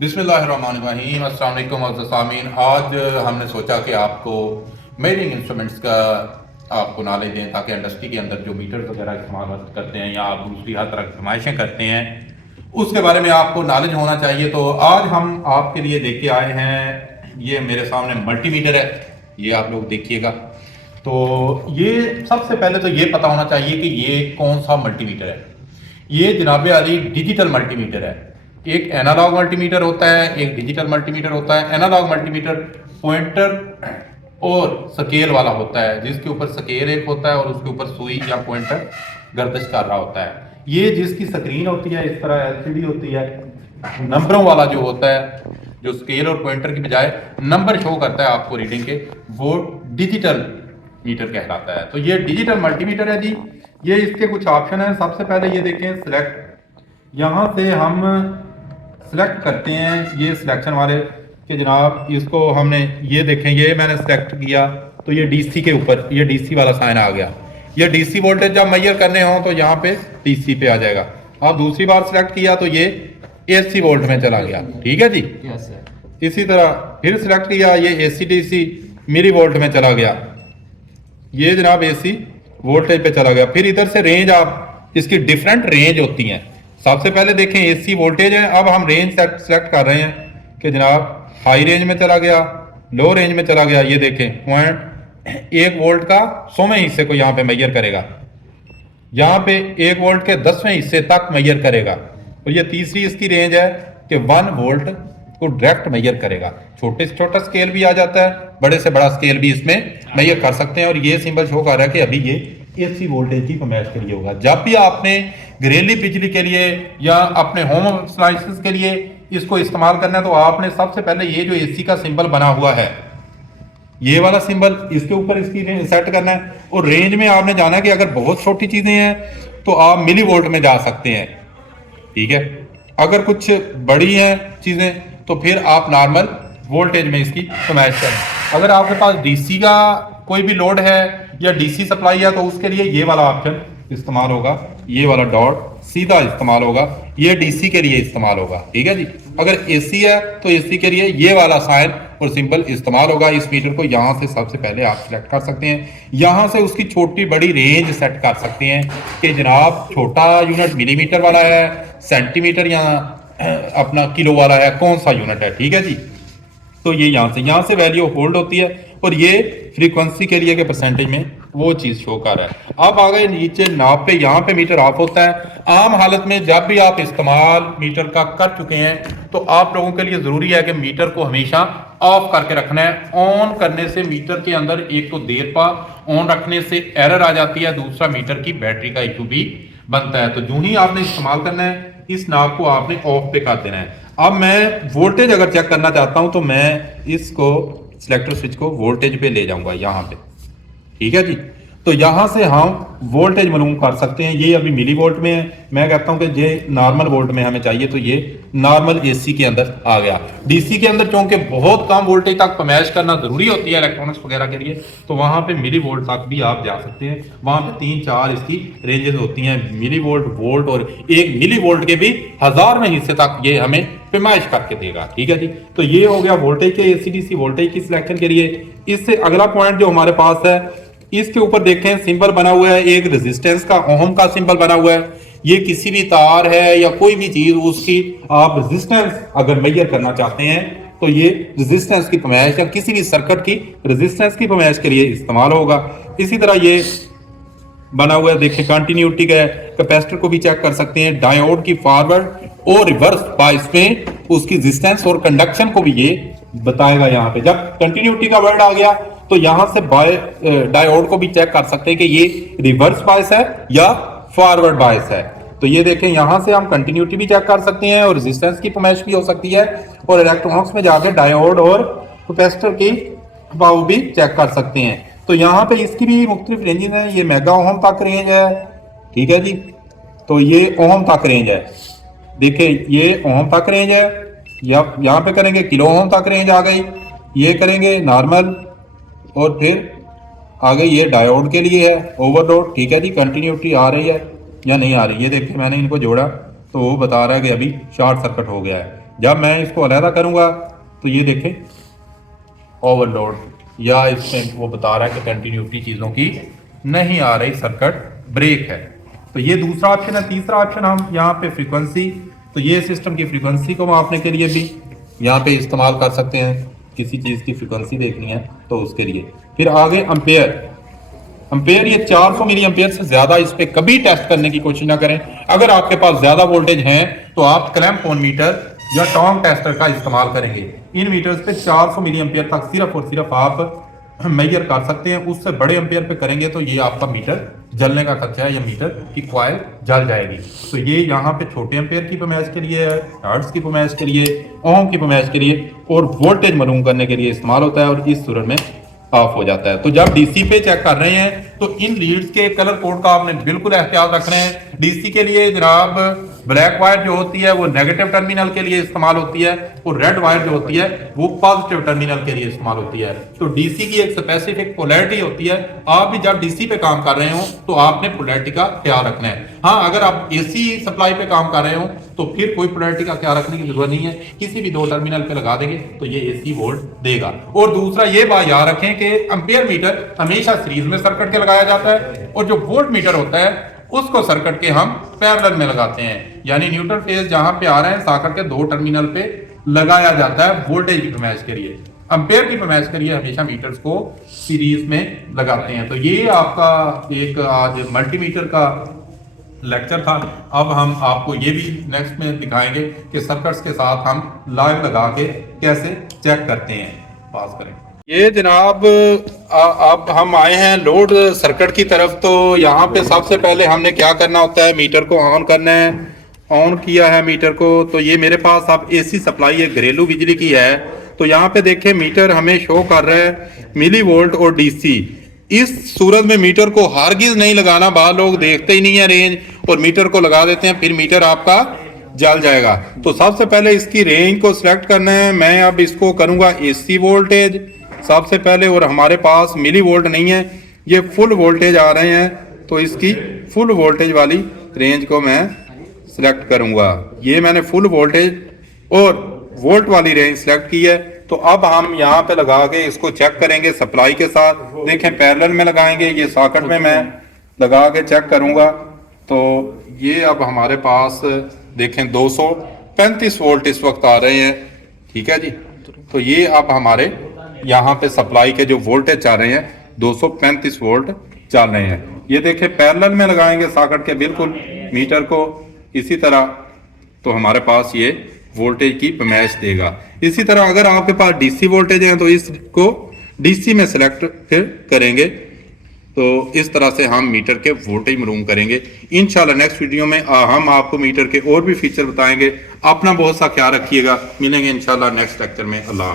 बिस्मिल्लाहिर्रहमानिर्रहीम। अस्सलाम वालेकुम मुअज़्ज़ज़ सामीन। आज हमने सोचा कि आपको मेजरिंग इंस्ट्रूमेंट्स का आपको नॉलेज दें ताकि इंडस्ट्री के अंदर जो मीटर वगैरह इस्तेमाल करते हैं या आप दूसरी हर तरह की नुमाइशें करते हैं उसके बारे में आपको नॉलेज होना चाहिए। तो आज हम आपके लिए देख के आए हैं, ये मेरे सामने मल्टीमीटर है, ये आप लोग देखिएगा। तो ये सबसे पहले तो ये पता होना चाहिए कि ये कौन सा मल्टीमीटर है। ये जनाब अली डिजिटल मल्टीमीटर है। एक एनालॉग मल्टीमीटर होता है, एक डिजिटल मल्टीमीटर होता है। एनालॉग मल्टीमीटर पॉइंटर और स्केल वाला होता है, जिसके ऊपर स्केल एक होता है और उसके ऊपर सुई या पॉइंटर गर्दिश कर रहा होता है। ये जिसकी स्क्रीन होती है इस तरह एलसीडी होती है, नंबरों वाला जो होता है, जो स्केल और पॉइंटर की बजाय नंबर शो करता है आपको रीडिंग के, वो डिजिटल मीटर कहलाता है। तो ये डिजिटल मल्टीमीटर है जी। ये इसके कुछ ऑप्शन है। सबसे पहले ये देखें सिलेक्ट, यहाँ से हम सिलेक्ट करते हैं ये सिलेक्शन वाले कि जनाब इसको हमने ये देखें, ये मैंने सिलेक्ट किया तो ये डीसी के ऊपर ये डीसी वाला साइन आ गया। ये डीसी वोल्टेज जब मेजर करने हो तो यहाँ पे डीसी पे आ जाएगा। अब दूसरी बार सिलेक्ट किया तो ये एसी वोल्ट में चला गया। ठीक है जी। इसी तरह फिर सिलेक्ट किया, ये एसी डीसी मिली वोल्ट में चला गया, ये जनाब एसी वोल्टेज पे चला गया। फिर इधर से रेंज, आप इसकी डिफरेंट रेंज होती हैं। सबसे पहले देखें एसी वोल्टेज है, अब हम रेंज सेलेक्ट कर रहे हैं कि जनाब हाई रेंज में चला गया, लो रेंज में चला गया। ये देखें पॉइंट 1 वोल्ट का 100वें हिस्से को यहाँ पे मेजर करेगा, यहाँ पे 1 वोल्ट के 10वें हिस्से तक मेजर करेगा। और ये तीसरी इसकी रेंज है कि 1 वोल्ट को डायरेक्ट मेजर करेगा। छोटे से छोटा स्केल भी आ जाता है, बड़े से बड़ा स्केल भी इसमें मेजर कर सकते हैं। और ये सिंबल शो कर रहा है कि अभी ये एसी वोल्टेज की फरमाइश के लिए होगा। जब भी आपने घरेलू बिजली के लिए या अपने होम अप्लायंसेस के लिए इसको इस्तेमाल करना है तो आपने सबसे पहले ये जो एसी का सिंबल बना हुआ है, ये वाला सिंबल, इसके ऊपर इसकी सेट करना है। और रेंज में आपने जाना है कि अगर बहुत छोटी चीजें हैं तो आप मिली वोल्ट में जा सकते हैं। ठीक है, अगर कुछ बड़ी हैं चीजें तो फिर आप नॉर्मल वोल्टेज में इसकी फरमाइश करें। अगर आपके पास डीसी का कोई भी लोड है या डीसी सप्लाई है तो उसके लिए ये वाला ऑप्शन इस्तेमाल होगा, ये वाला डॉट सीधा इस्तेमाल होगा, ये डीसी के लिए इस्तेमाल होगा। ठीक है जी। अगर एसी है तो एसी के लिए ये वाला साइन और सिंबल इस्तेमाल होगा। इस मीटर को यहाँ से सबसे पहले आप सिलेक्ट कर सकते हैं, यहाँ से उसकी छोटी बड़ी रेंज सेट कर सकते हैं कि जनाब छोटा यूनिट मिलीमीटर वाला है, सेंटीमीटर या अपना किलो वाला है, कौन सा यूनिट है। ठीक है जी। तो ये यहाँ से वैल्यू होल्ड होती है और ये फ्रीक्वेंसी के लिए के परसेंटेज में वो चीज शो कर रहा है। अब आ गए नीचे नाप पे, यहाँ पे मीटर ऑफ होता है। आम हालत में जब भी आप इस्तेमाल मीटर का कर चुके हैं तो आप लोगों के लिए जरूरी है कि मीटर को हमेशा ऑफ करके रखना है। ऑन करने से मीटर के अंदर एक तो देर पा, ऑन रखने से एरर आ जाती है, दूसरा मीटर की बैटरी का इशू भी बनता है। तो जो ही आपने इस्तेमाल करना है इस नाप को आपने ऑफ पे कर देना है। अब मैं वोल्टेज अगर चेक करना चाहता हूं तो मैं इसको सिलेक्टर स्विच को वोल्टेज पे ले जाऊंगा यहाँ पे। ठीक है जी। तो यहाँ से हम वोल्टेज मालूम कर सकते हैं। ये अभी मिली वोल्ट में है, मैं कहता हूं कि ये नॉर्मल वोल्ट में हमें चाहिए तो ये नॉर्मल एसी के अंदर आ गया। डीसी के अंदर चूंकि बहुत कम वोल्टेज तक फरमाइश करना जरूरी होती है इलेक्ट्रॉनिक्स वगैरह के लिए, तो वहां पे मिली वोल्ट तक भी आप जा सकते हैं। वहां पे 3-4 इसकी रेंजेस होती हैं, मिली वोल्ट, वोल्ट, और एक मिली वोल्ट के भी 1000वें हिस्से तक ये हमें फरमाइश करके देगा। ठीक है जी। तो ये हो गया वोल्टेज के, एसी डीसी वोल्टेज की सिलेक्शन के लिए। इससे अगला पॉइंट जो हमारे पास है, इसके ऊपर देखें सिंबल बना हुआ है, एक रेजिस्टेंस का, ओम का सिंबल बना हुआ है। ये किसी भी तार है या कोई भी चीज, उसकी आप रेजिस्टेंस अगर मेजर करना चाहते हैं तो ये रेजिस्टेंस की फरमाइश या किसी भी सर्किट की रेजिस्टेंस की फरमाइश के लिए इस्तेमाल होगा। इसी तरह ये बना हुआ है, देखिए कंटिन्यूटी का, कैपेसिटर को भी चेक कर सकते हैं, डायोड की फॉरवर्ड और रिवर्स बायस में उसकी रेजिस्टेंस और कंडक्शन को भी ये बताएगा। यहाँ पे जब कंटिन्यूटी का वर्ड आ गया तो यहाँ से डायोड को भी चेक कर सकते हैं कि ये रिवर्स बायस है या फॉरवर्ड बायस है। तो ये देखें, यहाँ से हम कंटिन्यूटी भी चेक कर सकते हैं और रेजिस्टेंस की फरमाइश भी हो सकती है, और इलेक्ट्रॉनिक्स में जाकर डायोड और कैपेसिटर की पावर भी चेक कर सकते हैं। तो यहाँ पे इसकी भी मुख्तलिफ रेंजेस हैं। ये मेगा ओम तक रेंज है। ठीक है जी। तो ये ओम तक रेंज है, देखिए ये ओम तक रेंज है। या यहाँ पे करेंगे किलो ओम तक रेंज आ गई, ये करेंगे नॉर्मल, और फिर आ गई ये डायोड के लिए है, ओवरलोड। ठीक है जी। कंटिन्यूटी आ रही है या नहीं आ रही, ये देखिए मैंने इनको जोड़ा तो वो बता रहा है कि अभी शॉर्ट सर्किट हो गया है। जब मैं इसको अलहदा करूँगा तो ये देखें ओवरलोड या इसमें वो बता रहा है कि कंटिन्यूटी चीज़ों की नहीं आ रही, सर्किट ब्रेक है। तो ये दूसरा ऑप्शन है। तीसरा ऑप्शन हम यहाँ पे फ्रीक्वेंसी, तो ये सिस्टम की फ्रीक्वेंसी को मापने के लिए भी यहाँ पे इस्तेमाल कर सकते हैं। किसी चीज़ की फ्रीक्वेंसी देखनी है तो उसके लिए। फिर आगे अम्पेयर, अम्पेयर ये 400 मिली एम्पेयर से ज़्यादा इस पर कभी टेस्ट करने की कोशिश ना करें। अगर आपके पास ज़्यादा वोल्टेज है तो आप क्लैम्प-ऑन मीटर या टॉन्ग टेस्टर का इस्तेमाल करेंगे। इन मीटर्स पे 400 मिली एम्पेयर तक सिर्फ और सिर्फ आप मेजर कर सकते हैं। उससे बड़े एम्पेयर पे करेंगे तो ये आपका मीटर जलने का खतरा है या मीटर की कॉइल जल जाएगी। तो ये यहाँ पे छोटे एम्पेयर की पैमाइश के लिए है, हर्ट्ज की पैमाइश के लिए, ओम की पैमाइश के लिए और वोल्टेज मालूम करने के लिए इस्तेमाल होता है और इस सूरत में ऑफ हो जाता है। तो जब डीसी पे चेक कर रहे हैं तो इन लीड्स के कलर कोड का आपने बिल्कुल एहतियात रखना है। डीसी के लिए जनाब ब्लैक वायर जो होती है वो नेगेटिव टर्मिनल के लिए इस्तेमाल होती है और रेड वायर जो होती है वो पॉजिटिव टर्मिनल के लिए इस्तेमाल होती है। तो डीसी की एक स्पेसिफिक पोलैरिटी होती है। आप भी जब डीसी पे काम कर रहे हो तो आपने पोलैरिटी का ख्याल रखना है। हाँ, अगर आप एसी सप्लाई पे काम कर रहे हो तो फिर कोई पोलैरिटी का ख्याल रखने की जरूरत नहीं है। किसी भी दो टर्मिनल पे लगा देंगे तो ये एसी वोल्ट देगा। और दूसरा ये बात याद रखें कि एम्पियर मीटर हमेशा सीरीज में सर्किट के लगाया जाता है और जो वोल्ट मीटर होता है उसको सर्किट के हम पैरेलल में लगाते हैं। यानी न्यूट्रल फेज जहां पे आ रहे हैं सर्किट के दो टर्मिनल पे लगाया जाता है वोल्टेज की पैमाइश के लिए। एम्पियर की पैमाइश के लिए हमेशा मीटर्स को सीरीज में लगाते हैं। तो ये आपका एक आज मल्टीमीटर का लेक्चर था। अब हम आपको ये भी नेक्स्ट में दिखाएंगे कि सर्किट्स के साथ हम लाइव लगा के कैसे चेक करते हैं। पास करें। ये जनाब अब हम आए हैं लोड सर्किट की तरफ। तो यहाँ पे सबसे पहले हमने क्या करना होता है, मीटर को ऑन करना है। ऑन किया है मीटर को तो ये मेरे पास अब एसी सप्लाई है, घरेलू बिजली की है। तो यहाँ पे देखें मीटर हमें शो कर रहा है मिली वोल्ट और डीसी। इस सूरत में मीटर को हरगिज नहीं लगाना। बाहर लोग देखते ही नहीं है रेंज और मीटर को लगा देते हैं, फिर मीटर आपका जल जाएगा। तो सबसे पहले इसकी रेंज को सिलेक्ट करना है। मैं अब इसको करूंगा एसी वोल्टेज सबसे पहले, और हमारे पास मिली वोल्ट नहीं है, ये फुल वोल्टेज आ रहे हैं। तो इसकी फुल वोल्टेज वाली रेंज को मैं सिलेक्ट करूंगा। ये मैंने फुल वोल्टेज और वोल्ट वाली रेंज सिलेक्ट की है। तो अब हम यहाँ पे लगा के इसको चेक करेंगे सप्लाई के साथ। देखें पैरेलल में लगाएंगे, ये सॉकेट में मैं लगा के चेक करूंगा। तो ये अब हमारे पास देखें 235 वोल्ट इस वक्त आ रहे हैं। ठीक है जी। तो ये अब हमारे यहाँ पे सप्लाई के जो वोल्टेज चल रहे हैं 235 वोल्ट चल रहे हैं। ये देखें पैरेलल में लगाएंगे सॉकेट के बिल्कुल मीटर को इसी तरह, तो हमारे पास ये वोल्टेज की पैमाइश देगा। इसी तरह अगर आपके पास डीसी वोल्टेज है तो इसको डीसी में सिलेक्ट फिर करेंगे। तो इस तरह से हम मीटर के वोल्टेज मालूम करेंगे। इंशाल्लाह नेक्स्ट वीडियो में हम आपको मीटर के और भी फीचर बताएंगे। अपना बहुत सा ख्याल रखिएगा। मिलेंगे इंशाल्लाह नेक्स्ट लेक्चर में। अल्लाह।